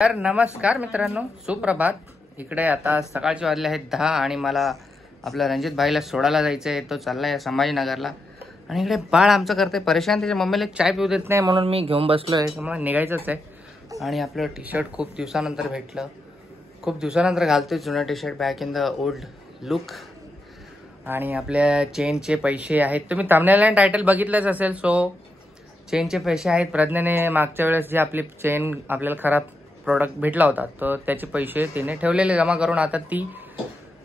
तर नमस्कार मित्रांनो, सुप्रभात. इकडे आता सकाळचे वाजले आहेत 10 आणि मला आपल्या रणजित भाईला सोडायला जायचं आहे. तो चाललाय संभाजीनगरला आणि इकडे बाळ आमचं करते परेशान. त्याच्या मम्मीला चाय पिऊ देत नाही म्हणून मी घेऊन बसलो आहे. मला निघायचंच आहे आणि आपलं टी शर्ट खूप दिवसानंतर भेटलं. खूप दिवसानंतर घालतोय जुनं T shirt, back in the old look. आणि आपल्या चेनचे पैसे आहेत, तुम्ही थंबनेल आणि टायटल बघितलंच असेल. सो चेनचे पैसे आहेत. प्रज्ञाने मागच्या वेळेस जी आपली चेन आपल्याला खराब प्रोडक्ट भेटला होता तर त्याचे पैसे तिने ठेवलेले जमा करून. आता ती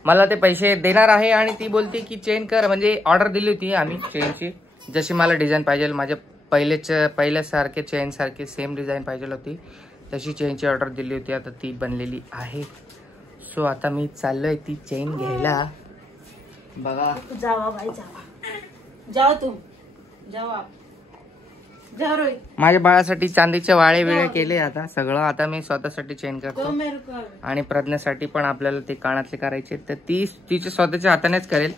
मला ते पैसे देणार आहे आणि ती बोलते की चेन कर. म्हणजे ऑर्डर दिली होती आम्ही चेनची, जशी मला डिझाईन पाहिजे, माझ्या पहिल्यासारखे चेन सारखे सेम डिझाईन पाहिजे होती, तशी चेनची ऑर्डर दिली होती. आता ती बनलेली आहे. सो आता मी चाललोय ती चेन घ्यायला. बघा, जावा भाई जावा, जाओ तुम जावा. माझ्या बाळासाठी चांदीचे वाळे विळे केले. आता सगळं आता मी स्वतःसाठी चेन करतो आणि प्रज्ञासाठी पण आपल्याला ते कानातले करायचे. तर ती तिच्या स्वतःच्या हातानेच करेल,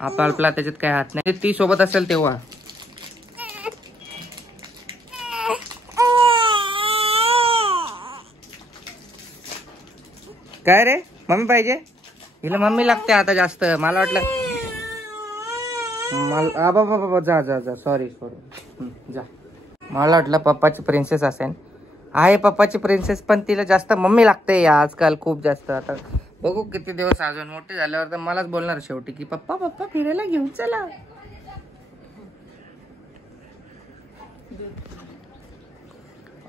आपला त्याच्यात काही हात नाही. ती सोबत असेल तेव्हा. काय रे, मम्मी पाहिजे? हिला मम्मी लागते आता जास्त. मला वाटलं जा जा जा, सॉरी जा. मला वाटलं पप्पाची प्रिन्सेस असेल. आहे पप्पाची प्रिन्सेस, पण तिला जास्त मम्मी लागते आजकाल, खूप जास्त. आता बघू किती दिवस, अजून मोठे झाल्यावर तर मलाच बोलणार शेवटी की पप्पा पप्पा फिरायला घेऊन चला.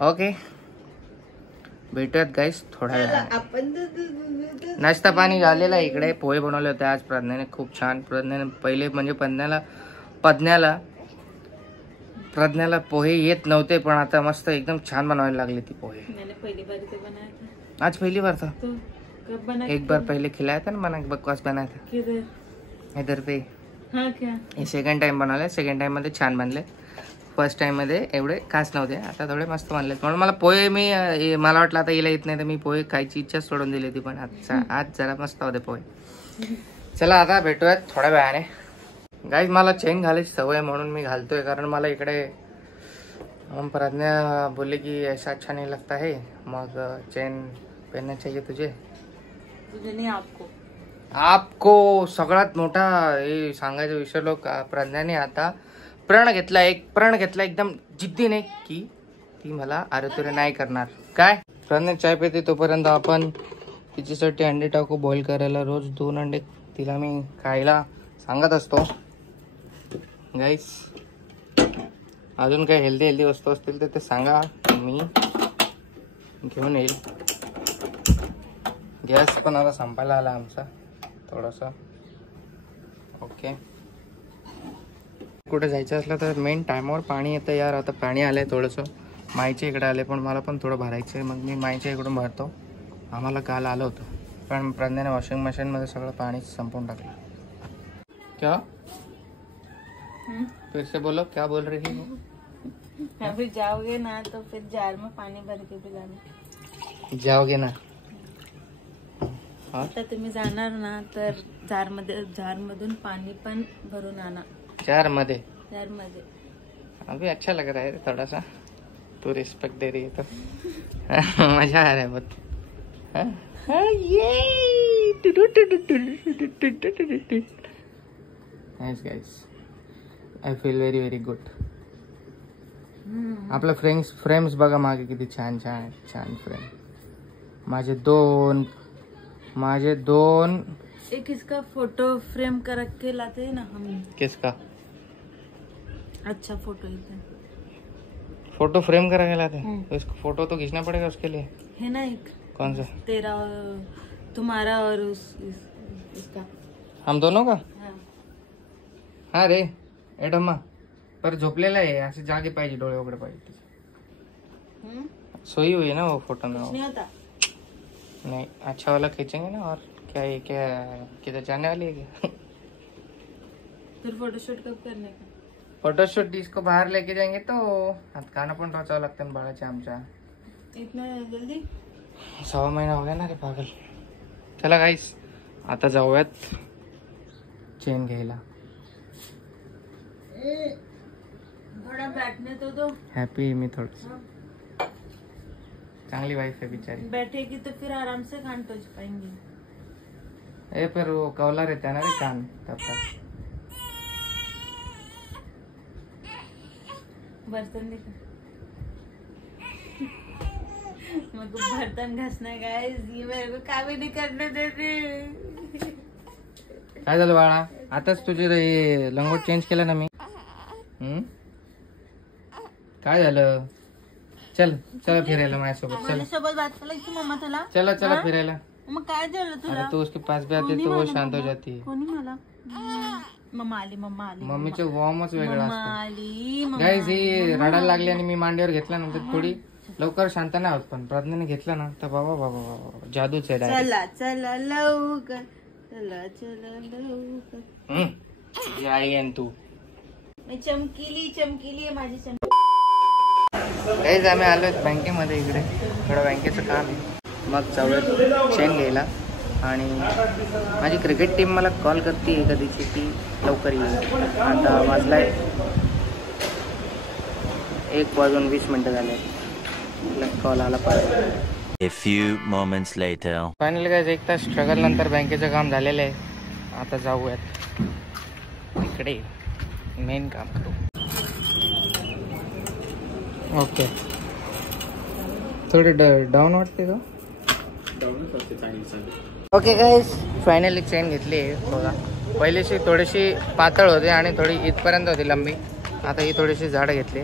ओके, भेटूयात गाईस थोड्या वेळाने. नाश्ता पाणी झालेला आहे. इकडे पोहे बनवले होते आज प्रज्ञाने, खूप छान. प्रज्ञाने पहिले म्हणजे प्रज्ञाला पोहे येत नव्हते, पण आता मस्त एकदम छान बनवायला लागले ती पोहे. आज पहिली बार था. एक बार पहले खिलाया था ना, बना बकवास बनाया था इधर पे. हे सेकंड टाइम बनवले. सेकंड टाइम मध्ये छान बनले, फर्स्ट टाइम मध्ये एवढे खास नव्हते, आता थोडे मस्त बनले. म्हणून मला पोहे मला वाटलं आता हिला येत नाही तर मी पोहे खायची इच्छा सोडून दिली होती, पण आज जरा मस्त होते पोहे. चला आता भेटूयात थोड्या वेळाने. गाईज मला चेन घालायची सवय म्हणून मी घालतोय, कारण मला इकडे प्रज्ञा बोलले की ऐसा अच्छा नहीं लगता है, मग चेन पहनना चाहिए तुझे नहीं आपको. सगळ्यात मोठा हे सांगायचं विसरलो का, प्रज्ञाने आता प्रण घेतला एकदम जिद्दीने की ती मला आरेतुरे नाही करणार. काय प्रज्ञा चाय पिते तोपर्यंत आपण तिच्यासाठी अंडे टाकू बॉईल करायला. रोज 2 अंडे तिला मी खायला सांगत असतो. गाईस अजून काही हेल्दी वस्तू असतील तर ते सांगा, मी घेऊन येईल. गॅस पण आता संपायला आला आमचा थोडासा. ओके, कुठे जायचं असलं तर मेन टायमावर पाणी येतं यार. आता पाणी आलंय थोडंसं, माईच्या इकडे आले, पण मला पण थोडं भरायचं आहे, मग मी माईच्या इकडून भरतो. आम्हाला काल आलं होतं, पण प्रज्ञाने वॉशिंग मशीनमध्ये सगळं पाणी संपवून टाकलं. क्या फिर से बोलो, क्या बोल रही हो? अभी जाओगे ना तो फिर जार में पानी भर के पिलाना. जाओगे ना? आता तुम्ही जाणार ना तर जार मधून पाणी पण भरून आणा. जार मध्ये अभी अच्छा लग रहा है थोड़ा सा. तू रिस्पेक्ट दे रही है तो मजा आ रहा है बहुत. Nice guys, I feel very very good. आपलं फ्रेम्स बघा मागे किती छान छान छान फ्रेम. माझे दोन एक इसका फोटो फ्रेम कर के लाते हैं ना हम. किसका अच्छा फोटो लेते, फोटो फ्रेम करा के लाते हैं. तो इसको फोटो तो खींचना पड़ेगा उसके लिए. है ना एक. कौन सा? तेरा और तुम्हारा और इसका, हम दोनों का. हाँ रे एडम्मा पर झोपलेला आहे, असे जागे पाहिजे, डोळे उघडे पाहिजे. सोई हुई है ना वो फोटो में. नहीं होता नहीं, अच्छा वाला खींचेंगे ना. और क्या ये क्या किधर जाने वाली है क्या? फिर फोटोशूट कब करने का? फोटोशूट इसको बाहेर लेके जाएंगे तो हात खाणं पण टोचावं लागतं बाळाच्या आमच्या. इतना जल्दी 6 महिना हो गया ना रे पागल. चला गाईस आता जाऊयात चेन घ्यायला. थोड़ा बैठने तो दो. हॅपी मी थोडं. चांगली वाइफ है बेचारी। बैठेगी तो फिर आराम से कान टोच पाएंगे। ए पर वो कौला रहता है ना रे कान तब तक। बर्तन देखो मेरे को बर्तन घसना गाइस, ये मेरे को काम ही नहीं करने देते। काय झालं बाळा? आताच तुझे हे लंगोट चेंज केलं ना मी। काय झालं? चल चला फिरायला माझ्यासोबत। चल माझ्यासोबत बात करायची मम्मा तुला? चला चला फिरायला। मग काय झालं अरे तुला? तो उसके पास भी आती है तो वो शांत हो जाती है। कोणी मला? मम्मा आली मम्मा आली मम्मीचे वॉर्मच वेगळं मम्मा असतं। आली मम्मा गाईज ही रडायला लागली आणि मी मांडीवर घेतल्यानंतर थोडी लवकर शांत नाही होत, पण प्रज्ञाने घेतलं ना तर बाबा बाबा बाबा जादूच आहे डायरेक्ट। चला चला लवकर, चला चला लवकर। ये आई आहे तू। मी चमकीली चमकीली आहे माझी चमकी। गाईज आम्ही आलोय बँकेमध्ये, इकडे थोडं बँकेचं काम आहे, मग चावलं चेन घ्यायला। आणि माझी क्रिकेट टीम मला कॉल करते कधीची की लवकर ये। आता वाजलाय 1:20 झाले, कॉल आला पाहिजे। A few moments later. Finally guys 1 तास स्ट्रगल नंतर बँकेचं काम झालेलं आहे। आता जाऊयात इकडे मेन काम करू। ओके थोडे डाऊन वाटते का? ओके गाईज फायनली चेन घेतली आहे बघा। पहिलीशी थोडीशी पातळ होती आणि थोडी इथपर्यंत होती लंबी, आता ही थोडीशी जाड घेतली।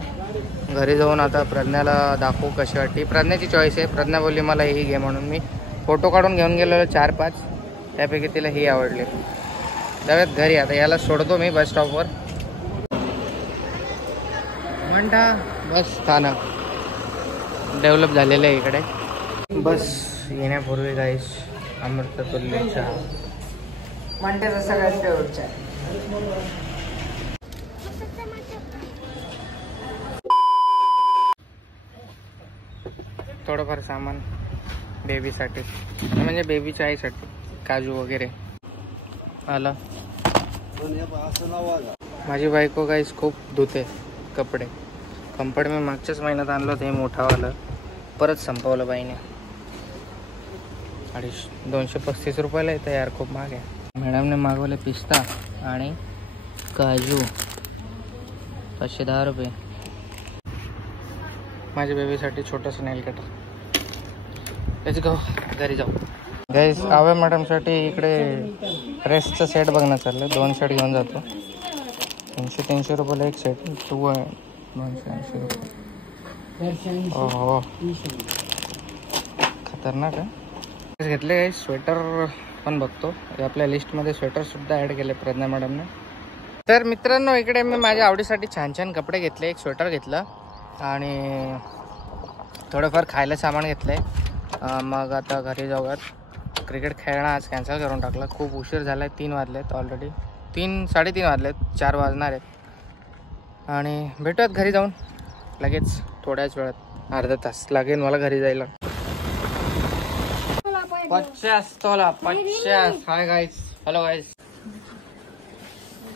घरी जाऊन आता प्रज्ञाला दाखवू कशी वाटते। प्रज्ञाची चॉईस आहे, प्रज्ञा बोलली मला ही घे म्हणून। मी फोटो काढून घेऊन गेलेलो 4-5, त्यापैकी तिला ही आवडली। जाऊयात घरी, आता याला सोडतो मी बस स्टॉपवर। म्हणता बस स्थानक डेव्हलप झालेलं आहे इकडे। बस येण्यापूर्वी गाईस अमृततुल्य चहा म्हणते जसं काय फेवरेट चहा। थोडंफार सामान बेबीसाठी, म्हणजे बेबीच्या आईसाठी, काजू वगैरे आला। माझी बायको गाईस खूप धुते कपडे। कम्फर्ट मी मागच्याच महिन्यात आणलं होतं, हे मोठावालं परत संपवलं बाईने। 235 रुपयाला येतं यार, खूप महाग आहे। मॅडमने मागवले पिस्ता आणि काजू 510 रुपये। माझ्या बेबीसाठी छोटंसं नेल कटर। लेट्स गो, घरी जाऊ। गाईस आवे मॅडमसाठी इकडे ड्रेसचं सेट बघणं चाललं। 2 सेट घेऊन जातो, 200-300 रुपयाला एक सेट। 280 रुपये। हो खतरनाक आहे। घेतले काही स्वेटर पण बघतो, आपल्या लिस्टमध्ये स्वेटर सुद्धा ॲड केले प्रज्ञा मॅडमने। तर मित्रांनो इकडे मी माझ्या आवडीसाठी छान छान कपडे घेतले। एक स्वेटर घेतलं आणि थोडंफार खायला सामान घेतलंय। मग आता घरी जाऊयात। क्रिकेट खेळणं आज कॅन्सल करून टाकलं, खूप उशीर झाला आहे। 3 वाजलेत ऑलरेडी, 3-3:30 वाजलेत, 4 वाजणार आहेत। आणि भेटूयात घरी जाऊन लगेच थोड्याच वेळात, अर्धा तास लागेल मला घरी जायला। 50 तोला 50। Hi guys, hello guys.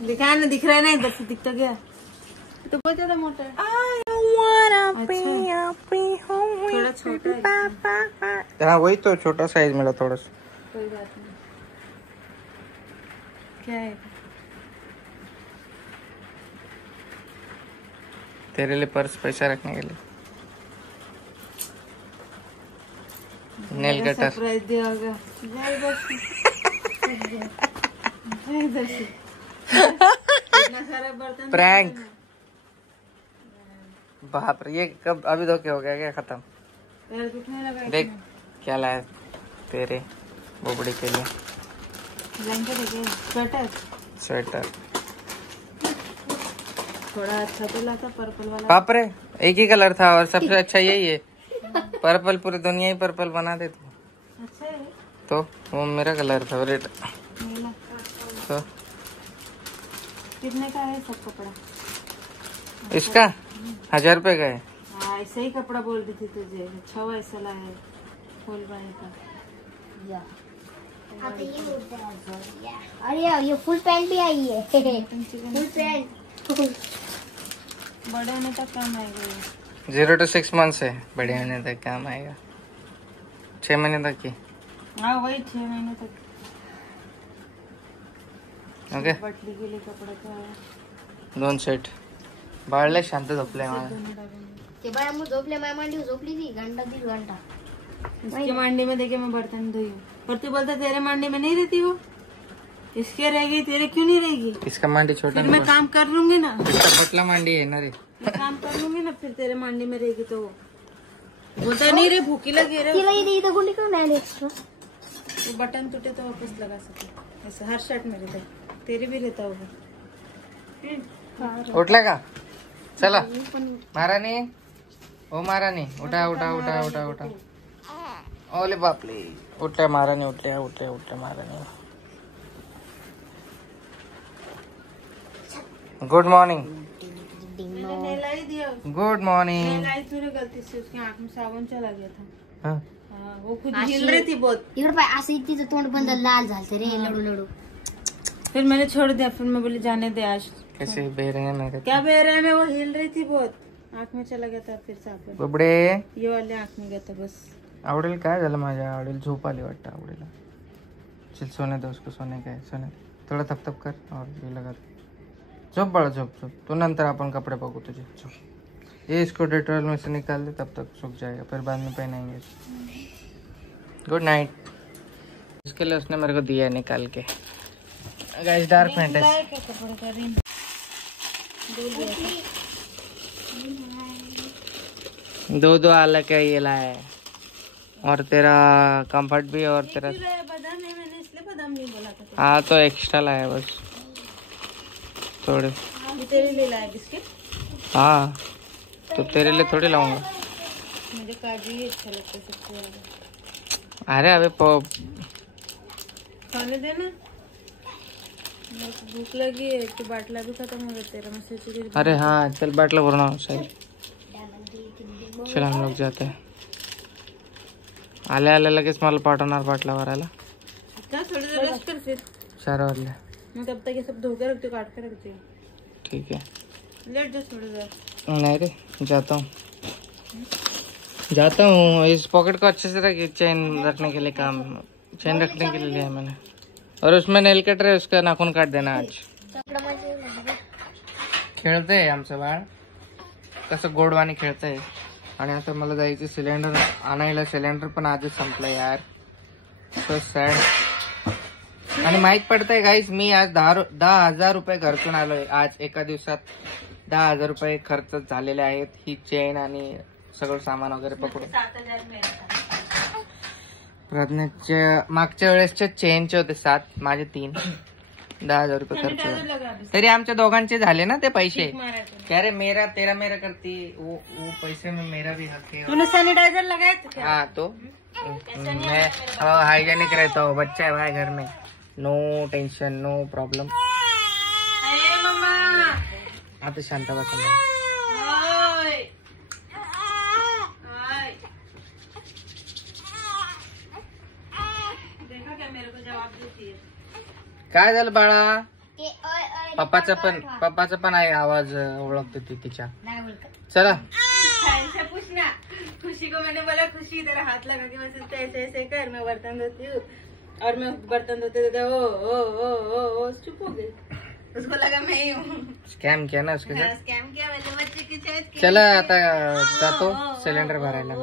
दिखा ना, दिख रहा नहीं, बस दिखता गया तो बहुत ज्यादा मोटा है। थोड़ा छोटा है। हाँ वही तो छोटा साइज मिला थोड़ा सा। कोई बात नहीं। क्या है? तेरे लिए पर्स पैसा रखने के लिए। नेल कटर सरप्राइज दिया होगा। इतना सारा बर्तन प्रैंक। बाप रे, ये कब अभी धोखे हो गया क्या? खत्म। पैर दुखने लगा। देख क्या लाया तेरे बोबड़ी के लिए। ब्लैंकेट है क्या? स्वेटर। स्वेटर। थोड़ा अच्छा तो लाता, पर्पल वाला। बाप रे, एक ही कलर था और सबसे अच्छा यही है। पर्पल, पूरी दुनिया ही पर्पल बना दे तू। अच्छा है तो वो मेरा कलर फेवरेट। नीला। तो कितने का है सब कपड़ा? इसका 1000 रुपए का है। हाँ ऐसे ही कपड़ा बोल रही थी तुझे। अच्छा ऐसा ला है फुल बाई का। अरे ये फुल पैंट भी आई है। फुल पैंट बड़े होने तक काम आएगा। 0 to 6 months है, बड़े होने तक काम आएगा। 6 महीने तक की. हाँ वही 6 महीने तक ओके. बटली गेले कपड्याचं 2 सेट. बाळले शांत झोपले मला. ते बाय मग झोपले माझ्या मांडी झोपली थी घंटा 1.5 घंटा. इसके मांडी में देखे मैं बर्तन धोई हूँ पर तू बोलता तेरे मांडी में नहीं रहती वो. इसके रहेगी तेरे क्यों नहीं रहेगी. इसका मांडी छोटा फिर मैं काम कर लूंगी ना. इसका पतला मांडी है ना रे. मैं काम कर लूंगी ना फिर तेरे मांडी में रहेगी तो वो बोलता नहीं रे भूखी लगी रे. तिला इथं गुंडी करून आले एक्स्ट्रा. वो बटन टूटे तो वापस लगा सके ऐसा हर शर्ट में रहता है. तेरे भी रहता होगा. उठला का. चला महाराणी. ओ महाराणी उठा उठा उठा उठा उठा. ओले बापले. उठल्या महाराणी उठल्या उठल्या उठल्या महाराणी. Good morning. मैंने नहला ही दिया. Good morning. नहलाई थोड़ी गलती से उसकी आँख में साबुन चला गया था. हाँ. हाँ, वो खुद हिल रही थी बहुत. इकडे पाय असं तिचं तोंड बंद लाल झालतं रे लडू लडू. फिर मैंने छोड़ दिया. फिर मैं बोली जाने दे आज. कैसे बह रहे हैं मेरे. क्या बह रहा है मैं. वो हिल रही थी बहुत. आँख में चला गया था फिर साबुन. बुबडे. ये वाले आँख में गया था बस. आवडेल काय झालं माझ्या. आवडेल झोप आली वाटतं आवडेला. चल सोने दो उसको. सोने का है सोने. थोड़ा थपथप कर और ये लगा दे. झोप बड़ा झोप झोप. तो नंतर अपन कपड़े पकू तुझे. झोप. ये इसको डेटॉल में से निकाल दे तब तक सूख जाएगा फिर बाद में पहनेंगे. Good Knight. इसके लिए उसने मेरे को दिया निकाल के. गाइस डार्क पैंट है. लाए क्या कपड़े का रिंग. दो अलग का ये लाया है. और तेरा कंफर्ट भी और तेरा. बादाम है मैंने इसलिए बादाम नहीं बोला था. हाँ तो एक्स्ट्रा लाया बस थोड़े. ये तेरे लिए लाया बिस्किट. हाँ तो तेरे लिए थोड़ी लाऊंगा. मुझे काजू ही अच्छा लगता है सबसे ज्यादा. अरे अबे खाने देना. मेरे को भूख लगी है. तो बाटला भी खत्म हो गया तेरा. मैं सोची कुछ. अरे हाँ चल बाटला भरना सही. चल हम लोग जाते हैं. आले आले लगेच मला पाठवणार बाटला भरायला. क्या थोड़ी देर रेस्ट कर फिर. 4 वाजले. मैं तब तक ये सब धो के रखती हूँ. काट के रखती हूँ. ठीक है. लेट जा थोड़ी देर. नहीं रे जाता हूँ इस पॉकेट को अच्छे से रख. चेन रखने के लिए काम. चेन रखने के लिए लिया मैंने. और उसमें नेल कटर है उसका नाखून काट देना आज. खेळतंय आमचं बाळ कसं गोडवाणी खेळतंय. आणि आता मला जायचं सिलेंडर आणायला. सिलेंडर पण आजच संपलं यार. So sad. आणि माहित पडतंय गाईस मी आज 10,000 रुपये खर्चून आलोय. आज एका दिवसात 10,000 रुपये खर्च झालेले आहेत. ही चेन आणि सगळं सामान वगैरे पकडून. 7,000 मेरा था. प्रज्ञाच्या मागच्या वेळेसच्या चेनचे होते 7. माझे 3. 10,000 रुपये खर्च सैनिटाइजर झाले. लगा बिस्किट. तरी आमच्या दोघांचे झाले ना ते पैसे. मारा तूने. क्या रे मेरा तेरा मेरा करती. वो पैसे में मेरा भी हक है. तूने सैनिटाइजर लगाया था क्या. हाँ तो मैं हाइजेनिक रहता हूँ. बच्चा है भाई घर में. No tension no problem. अरे मम्मा. आता शांत बसा. ओय. ओय. देखा क्या मेरे को जवाब देती है. काय झालं बाळा. पप्पाचा पण आहे आवाज ओळखते ती तिच्या. चला ऐसे पूछना. खुशी को मैंने बोला खुशी तेरा हाथ लगा के मैं सिर्फ ऐसे ऐसे कर. मैं बर्तन धोती हूँ और मैं बर्तन धोते धोते ओ चुप हो गई. उसको लगा मैं ही हूँ. स्कॅम किया ना उसके साथ. स्कैम किया मैंने बच्चे की चेत की. चला आता जातो सिलेंडर भरायला.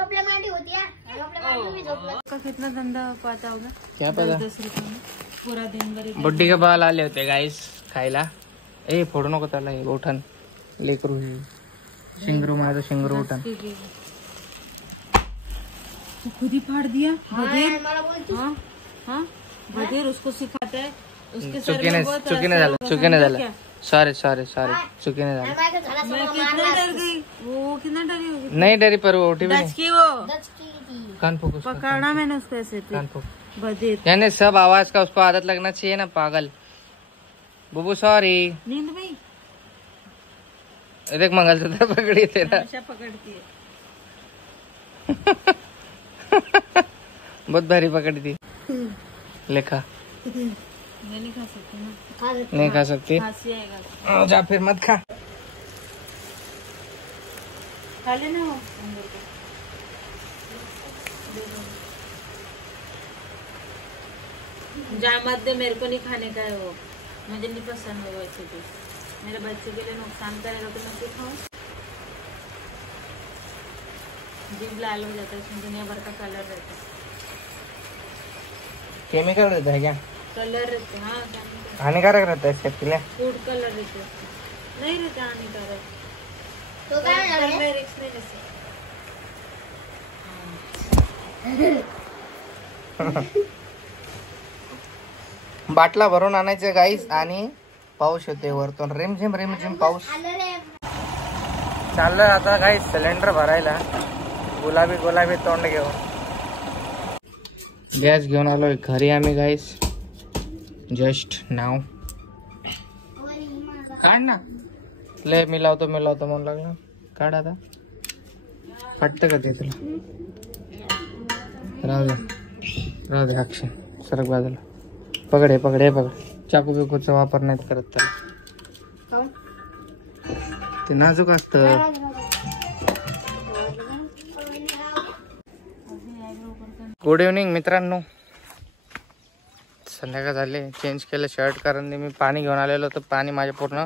आपल्या मांडी होती यार. आपल्या मांडी मी झोपलो. का कितना धंधा पाता होगा. क्या पता. 10 रुपये में पूरा दिन भर. बुड्डी के बाल आले होते गाईस खायला. ए फोडू नको त्याला. हे उठन लेकरू. शिंगरू माझं शिंगरू उठन. तो खुद ही फाड़ दिया. बधीर. मला बोलती हाँ हाँ बधीर उसको सिखाता है. उसके सर चुकीने में बहुत चुकीने ऐसा झालं होगा, चुकीने समझा झालं. क्या? सॉरी सॉरी सॉरी चुकीने झालं. माझ्या झाला मैं सगळं कितना मारला. डर गई. वो कितना डरी होगी. नहीं डरी पर वो उठी भी दच नहीं. की वो दचकी ती. कान फूक उसका. पकड़ना मैंने उसको ऐसे कान फूक. बधीर. यानी सब आवाज का उसको आदत लगना चाहिए ना पागल. बुबू सॉरी. नींद भाई देख मंगलसूत्र पकड़ी तेरा. हमेशा पकड़ती है. बहुत भारी पकड़ी थी. लेखा मैं नहीं खा सकती ना. खा ले. नहीं खा सकती. खांसी आएगा. जा फिर मत खा. खा लेना वो अंदर को. जामत दे, मेरे को नहीं खाने का है वो, मुझे नहीं पसंद है वैसे भी, मेरे बच्चे के लिए नुकसान करेगा तो मैं क्यों खाऊं। जीभ लाल हो जाता है, इसमें दुनिया भर का कलर रहता है। केमिकल रहता है क्या? कलर रहते हैं, हाँ chemical। हानिकारक रहता है सेहत के लिए? फूड कलर रहते हैं, नहीं रहता हानिकारक, तो काय पर झालं? मैं रिक्स नहीं ले सकती। बाटला भरून आणायचं गाईस आणि पाऊस येते वरतून, रिमझिम पाऊस आलं रे. चाललोय आता गाईस सिलेंडर भरायला, गुलाबी तोंड घेऊन गॅस घेऊन आलोय घरी आम्ही गाईस, जस्ट नाव. काढ ना, लय मी लावतो म्हणून लागला. काढ आता, फाटतं का ते तुला? राहू दे अक्षय, सरक बाजूला. पकड हे पकड. चाकू बिकूचा वापर नाही करत त्याला, ते नाजूक असतं. गुड इव्हनिंग मित्रांनो, संध्याकाळ झाले, चेंज केलं शर्ट, कारण मी पाणी घेऊन आलेलो तर पाणी माझ्या पूर्ण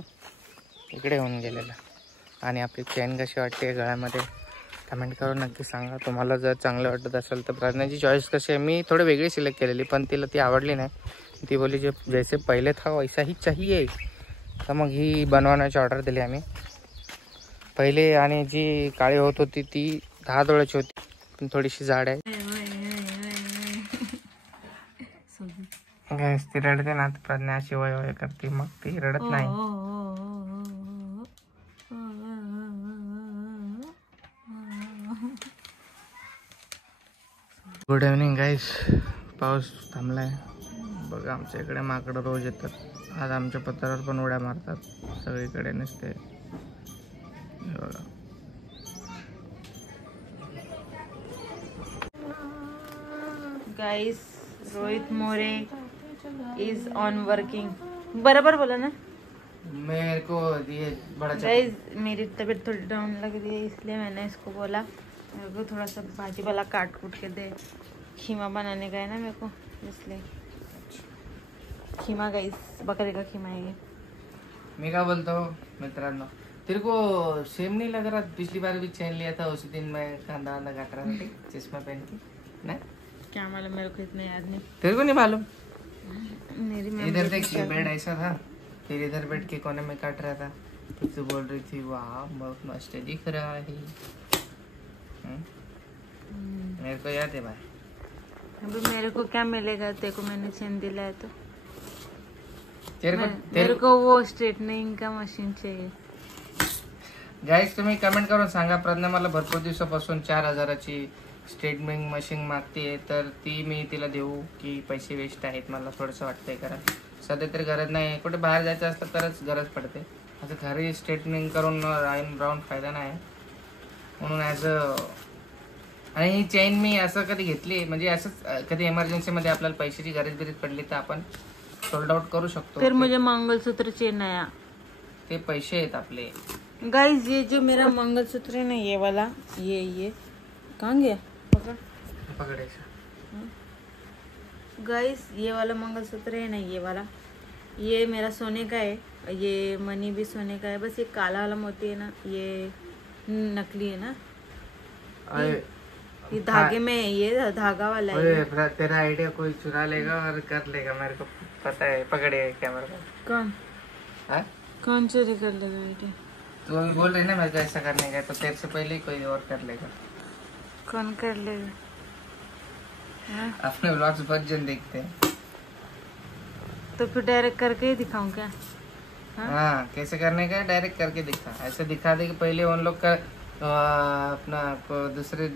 इकडे होऊन गेलेलं. आणि आपली चेन कशी वाटते गळ्यामध्ये कमेंट करून नक्की सांगा. तुम्हाला जर चांगलं वाटत असेल तर. प्रज्ञाची चॉईस कशी आहे, मी थोडी वेगळी सिलेक्ट केलेली पण तिला ती आवडली नाही. ती बोली जे जैसे पहिले था वैसा ही चाहिए, तर मग ही बनवण्याची ऑर्डर दिली आम्ही. पहिले आणि जी काळी होत होती ती 10 तोळ्याची होती, पण थोडीशी जाड आहे. ती रडते ना, प्रज्ञा अशी वय करते, मग ती रडत नाही. गुड इव्हनिंग गाईस, पाऊस थांबलाय बघा. आमच्या इकडे माकडं रोज येतात. आज आमच्या पत्रावर पण उड्या मारतात, सगळीकडे नसते बघा. Guys, Rohit More is on working. बराबर बोला ना. मेरे को ये बड़ा गाइस, मेरी तबीयत थोड़ी डाउन लग रही है, इसलिए मैंने इसको बोला मेरे को थोड़ा सा भाजी वाला काट कूट के दे. खीमा बनाने का है ना मेरे को, इसलिए खीमा. गाइस, बकरे का खीमा है ये. मैं क्या बोलता हूँ मित्रांनो, तेरे को सेम नहीं लग रहा? पिछली बार भी चैन लिया था, उसी दिन मैं कांदा वांदा काट रहा था चश्मा पहन के ना. क्या मालूम, मेरे को इतना याद नहीं. तेरे को नहीं मालूम? मेरी इधर देख, ये बेड ऐसा था, फिर इधर बेड के कोने में काट रहा था, फिर तू बोल रही थी वाह बहुत मस्त दिख रहा है. मेरे को याद है भाई. अभी मेरे को क्या मिलेगा, तेरे को मैंने चेन दिला है तो. तेरे मेरे को वो स्ट्रेटनिंग का मशीन चाहिए. गाईस, तुम्ही कमेंट करून सांगा. प्रज्ञा मला भरपूर दिवसापासून 4000ची स्ट्रेटनिंग मशीन मागते, तर ती मी तिला देऊ की पैसे वेस्ट आहेत? मला थोडंसं वाटतंय, कारण सध्या तरी गरज नाही. कुठे बाहेर जायचं असतं तरच गरज पडते. असं घरी स्ट्रेटनिंग करून राऊंड फायदा नाही, म्हणून आणि ही चेन मी असं कधी घेतली, म्हणजे असंच कधी इमर्जन्सीमध्ये आपल्याला पैशाची गरज बिरज पडली तर आपण सोल्ड आउट करू शकतो. फिर मुझे मंगलसूत्र चाहिए नया. ते पैसे आहेत आपले. गाइस, ये जो मेरा मंगलसूत्र है ना, ये वाला, ये कहाँ गया? पकडायचं. गाइस, ये वाला मंगलसूत्र है ना, ये वाला, ये मेरा सोने का है. ये मनी भी सोने का है, बस ये काला वाला मोती है ना, ये नकली है ना. ये धागे में, ये धागा वाला है. तेरा आइडिया कोई चुरा लेगा और कर लेगा, मेरे को पता है. पकड़े कैमरा को. कौन कौन चोरी कर लेगा आइडिया? तू अभी बोल रही ना मेरे को ऐसा करने का, तो तेरे से पहले ही कोई और कर लेगा. कौन कर लेगा? अपने व्लॉग्स बहुत जन देखते हैं. तो फिर डायरेक्ट करके ही दिखाऊं क्या? हाँ, कैसे करने का? डायरेक्ट करके दिखा. ऐसे दिखा दे कि पहले उन लोग का अपना को दूसरे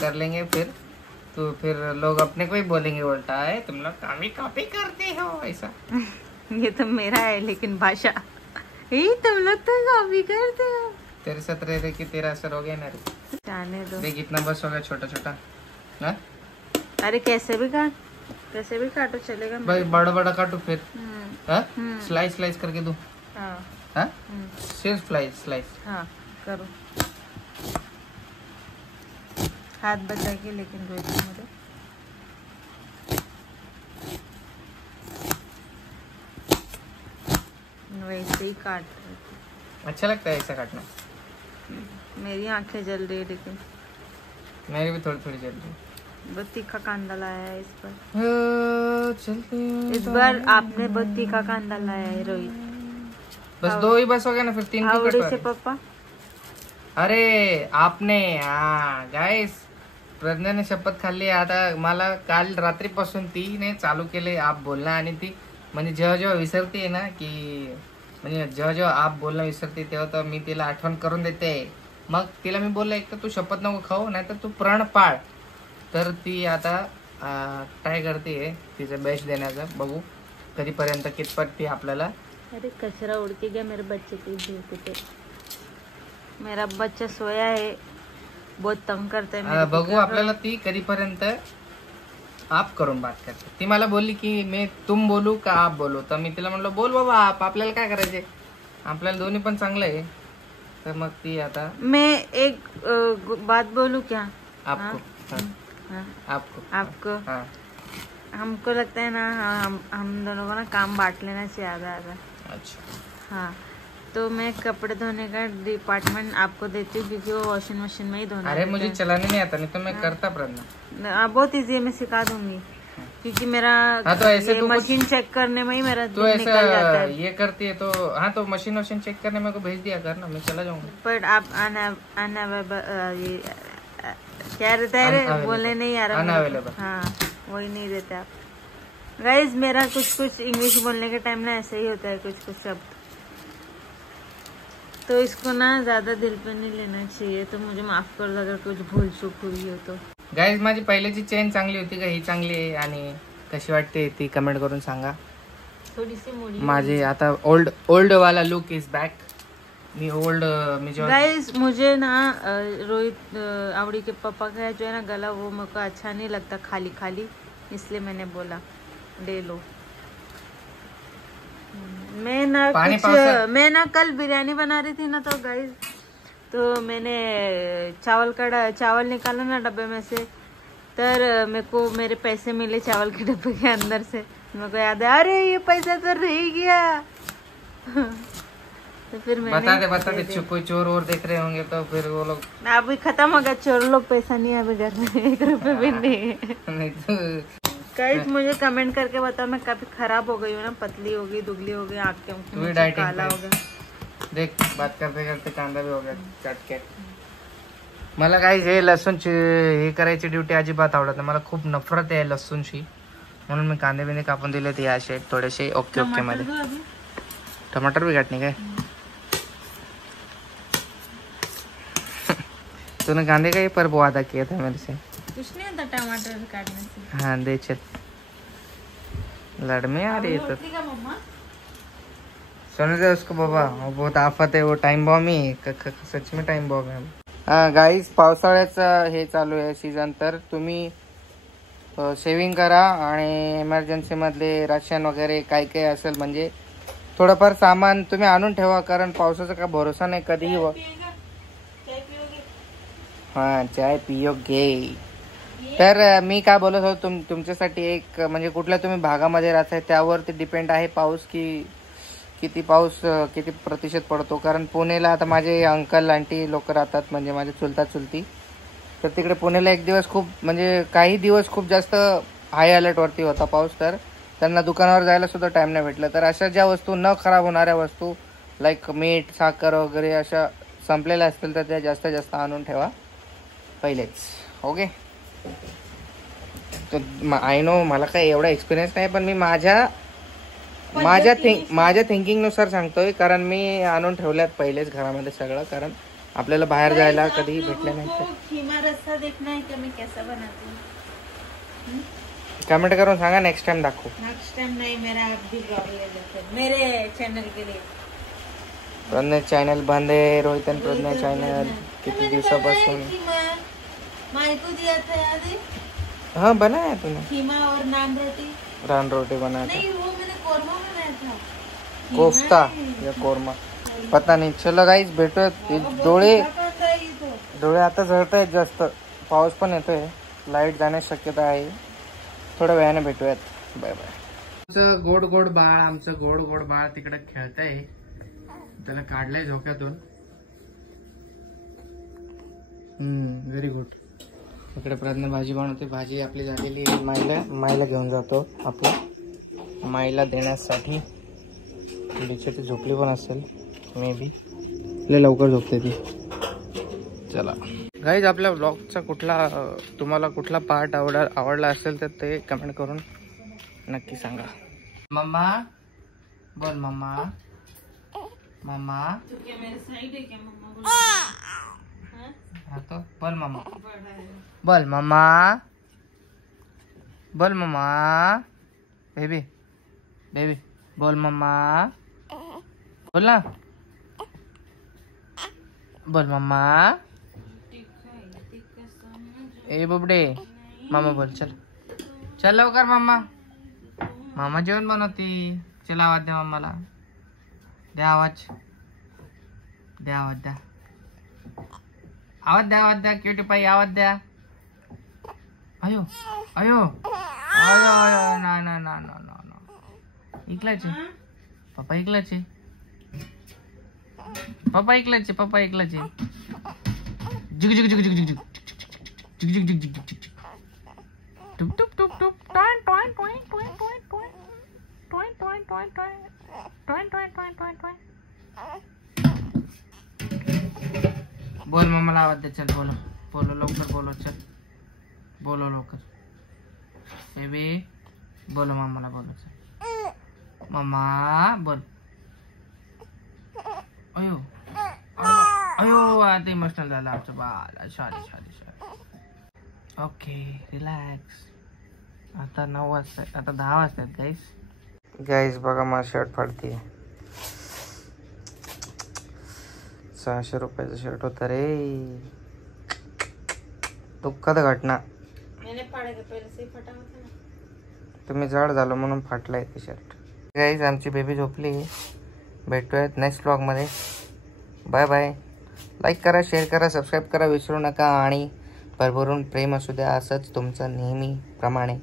कर लेंगे, फिर लोग अपने को ही बोलेंगे उल्टा है तुम लोग कॉपी करते हो ऐसा. ये तो मेरा है, लेकिन भाषा ये तुम लोग तो कॉपी करते हो. तेरे साथ रह रहे कि तेरा असर हो गया ना रे. जाने दो. देख इतना बस हो गया, छोटा छोटा ना. अरे कैसे भी काटो चलेगा. भाई बड़ा बड़ा काटो फिर. हाँ, हम्म. स्लाइस करके दो. हाँ. हाँ, सिर्फ स्लाइस. हाँ, करो. हाथ बचा के, लेकिन रोहित मध्ये ऐसे ही काट रही थी। अच्छा लगता है ऐसा काटना? मेरी आंखें जल रही है लेकिन मेरी भी थोड़ी थोड़ी जल रही। बहुत तीखा कांदा लाया है इस बार। चलते इस बार आपने बहुत तीखा कांदा लाया है रोहित। बस 2 ही बस हो गया ना, फिर 3 क्यों आवड़ी कटवा से रहे? पप्पा। अरे आपने गाईस प्रज्ञाने शपथ खाल्ली. आता मला काल रात्रीपासून तीने चालू केले आप बोलणं, आणि ती म्हणजे जेव्हा जेव्हा विसरते ना की म्हणजे जेव्हा जेव्हा आप बोलणं विसरते तेव्हा तर मी तिला आठवण करून देते. मग तिला मी बोललो एक तर तू शपथ नको खाऊ, नाही तर तू प्रण पाळ. तर ती आता ट्राय करते तिचं बेस्ट देण्याचं. बघू कधीपर्यंत कितपत ती आपल्याला. अरे कचरा उड़ के गया मेरे बच्चे के झूठ पे. मेरा बच्चा सोया है, बहुत तंग करता है मेरे को. बघू आपल्याला ती कधीपर्यंत आप करून बात करते. ती मला बोलली की मी तुम बोलू का आप बोलू, तर मी तिला म्हणलो बोल बाबा आप, आपल्याला काय करायचे, आपल्याला दोन्ही पण चांगलं आहे. तर मग ती आता मैं एक बात बोलूं क्या? आपको हाँ, आपको आपको हाँ हमको लगता है ना, हम दोनों को ना काम बांट लेना चाहिए आधा आधा. अच्छा हाँ, तो मैं कपड़े धोने का डिपार्टमेंट आपको देती हूँ क्योंकि वो वॉशिंग मशीन में ही धोना अरे रहता मुझे है. चलाने नहीं आता, नहीं तो मैं करता प्रज्ञा. बहुत इजी है, मैं सिखा दूंगी क्योंकि मेरा हाँ, तो ऐसे ये तू कुछ- मशीन चेक करने में ही मेरा तो दिन निकल जाता ऐसा है. ये करती है तो हाँ, तो मशीन वशीन चेक करने मेरे को भेज दिया कर ना, मैं चला जाऊंगा. बट आप ये क्या रहता है रे, Unavailable. बोलने नहीं आ रहा मेरे को. Unavailable. हाँ, वही नहीं देते आप. गाइज मेरा कुछ कुछ इंग्लिश बोलने के टाइम ना ऐसे ही होता है, कुछ कुछ शब्द, तो इसको ना ज्यादा दिल पे नहीं लेना चाहिए. तो मुझे माफ कर दो अगर कुछ भूल चूक हुई हो तो. गाईज माझी पहिल्याची चेन चांगली होती का ही चांगली आहे, आणि कशी वाटते ती कमेंट करून सांगा. थोडीशी मोडी. माझे आता ओल्ड वाला look is back. Me old मी जो गाइस मुझे ना रोहित आवड़ी के पापा का जो है ना गला, वो मेरे को अच्छा नहीं लगता खाली खाली, इसलिए मैंने बोला ले लो. मैं ना कल बिरयानी बना रही थी ना, तो गाइस तो मैंने चावल निकाला ना डब्बे में से, तर मेरे को मेरे पैसे मिले चावल के डब्बे के अंदर से. मेरे को याद है अरे ये पैसा तो रह गया. तो फिर मैंने बता दे कोई चोर और देख रहे होंगे तो फिर वो लोग अभी खत्म हो गया, चोर लोग पैसा नहीं है अभी घर में, 1 रुपए भी नहीं. नहीं तो गाइस मुझे कमेंट करके बताओ मैं कभी खराब हो गई हूँ ना, पतली हो गई, दुबली हो गई, आँखें तू भी मुझे डाइटिंग काला कर. हो गया. देख बात करते करते कांदा भी हो गया चटके. मला काय हे लसूणची हे करायची ड्युटी अजिबात आवडत नाही. मला खूप नफरत आहे लसूणची, म्हणून मी कांदे बिंदे कापून दिले ते असे थोडेसे ओके ओके मध्ये. टमाटर दो अभी. टमाटर भी काटने का है? तूने कांदे का ही पर वादा किया था मेरे से. कुछ नहीं होता टमाटर काटने से. हाँ दे चल. लड़ने आ रही है तो रोटी का मम्मा. सुन दे उसको बाबा, वो बहुत आफत आहे, वो टाइम बॉम्ब ही सच में टाइम बॉम्ब आहे. हां गाईज पावसाळ्याचं हे चालू आहे सीझन, तर तुम्ही सेविंग करा आणि इमर्जन्सी मधले राशन वगैरे काय काय असेल म्हणजे थोडंफार सामान तुम्ही आणून ठेवा, कारण पावसाचा काय भरोसा नाही कधीही. चाय पियोगे? हा चाय पियोगे. तर मी काय बोलत होतो तुमच्यासाठी एक म्हणजे कुठल्या तुम्ही भागामध्ये राहताय त्यावरती डिपेंड आहे पाऊस की किती प्रतिशत पडतो. कारण पुणेला आता माझे अंकल आंटी लोक राहतात, म्हणजे माझे चुलता चुलती, तर तिकडे पुणेला एक दिवस खूप म्हणजे काही दिवस खूप जास्त हाय अलर्ट वरती होता पाऊस, तर त्यांना दुकानावर जायला सुद्धा टाइम नाही भेटला. तर अशा ज्या वस्तू न खराब होणाऱ्या वस्तू लाईक मीठ साखर वगैरे अशा संपलेल्या असतील तर त्या जास्तीत जास्त आणून ठेवा पहिलेच. ओके. तर आय नो मला काही एवढा एक्सपिरियन्स नाही, पण मी माझ्या थिंकिंग नुसार सांगतोय, कारण मी आणून ठेवल्यात पहिलेच घरामध्ये सगळं, कारण आपल्याला बाहेर जायला कधीही भेटलं नाही. तर खीमा रस्सा देखना है कि मैं कैसा बनाती हूँ. कमेंट करून सांगा, नेक्स्ट टाइम दाखवू. नेक्स्ट टाइम नहीं, मेरा आप भी ब्लॉग ले लेते मेरे चैनल के लिए. प्रज्ञा चॅनल बंद आहे. रोहित आणि प्रज्ञा चॅनल किती दिवसापासून. माई को दिया था याद है, हाँ बनाया तूने खीमा और नान रोटी. रान रोटी बनाया था. नहीं वो मैंने कोरमा बनाया था. कोफ्ता या कोरमा पता नाही. चलो गाईज भेटूयात. डोळे आता जळत आहेत जास्त, पाऊस पण येतोय, लाईट जाण्याची शक्यता आहे. थोड्या वेळाने भेटूयात. Bye bye. आमचं गोड गोड बाळ तिकडे खेळतंय त्याला काढलंय झोक्यातून. Very good. इकडे प्रज्ञा भाजी बनवते. भाजी आपली झालेली आहे. माईला घेऊन जातो आपल्या माईला देण्यासाठी. बिचारी झोपली पण असेल मे बी. लवकर झोपते ती. चला गाईज, आपल्या ब्लॉगचा तुम्हाला कुठला पार्ट आवडला असेल तर ते कमेंट करून नक्की सांगा. मम्मा बोल. मम्मा मम्मा मेरे साइड है क्या मम्मा? हाँ तो बोल मम्मा. बोल मम्मा. बोल मम्मा. बेबी बोल मम्मा. बोल ना. बोल मम्मा. ए बुबडे. मामा बोल. चल लवकर मम्मा. मामा जेवण बनवती. चल आवाज द्या मम्माला. द्या आवाज. आवाज द्या क्युटी पाई. आवाज द्या. अयो ना. इकलाच पप्पा. इकलाच पप्पा. जिग जिग जिग जिग जिग जिग जिग जिग जिग जिग जिग. टुप टुप टुप टुप. टॉइन टॉइन टॉइन टॉइन टॉइन टॉइन टॉइन टॉइन टॉइन टॉइन टॉइन टॉइन टॉइन टॉइन. बोल मम्माला आवाज दे. चल बोलो लवकर बोलो. चल बोलो लवकर. बेबी बोलो मम्माला. बोलो चल. मम्मा बोल. अयो आता इमोशनल झालं आमचं बाळ. सॉरी. Okay relax. आता 9 वाजता. आता 10 वाजतात गाईज. बघा मला शर्ट फाडते. 600 रुपयाचं शर्ट होतं रे. दुःखद घटना. मैंने फाड़ा था पहले से ही फटा होता ना. तुम्ही जड झालो म्हणून फाटलंय ते शर्ट. गाईज आमची बेबी झोपली. भेटूयात नेक्स्ट व्लॉगमध्ये. Bye bye. लाईक करा, शेअर करा, सबस्क्राईब करा विसरू नका. आणि भरभरून प्रेम असू द्या असंच तुमचं नेहमीप्रमाणे.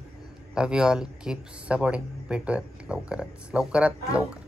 लव यू ऑल. Keep supporting. भेटूयात लवकरात लवकर.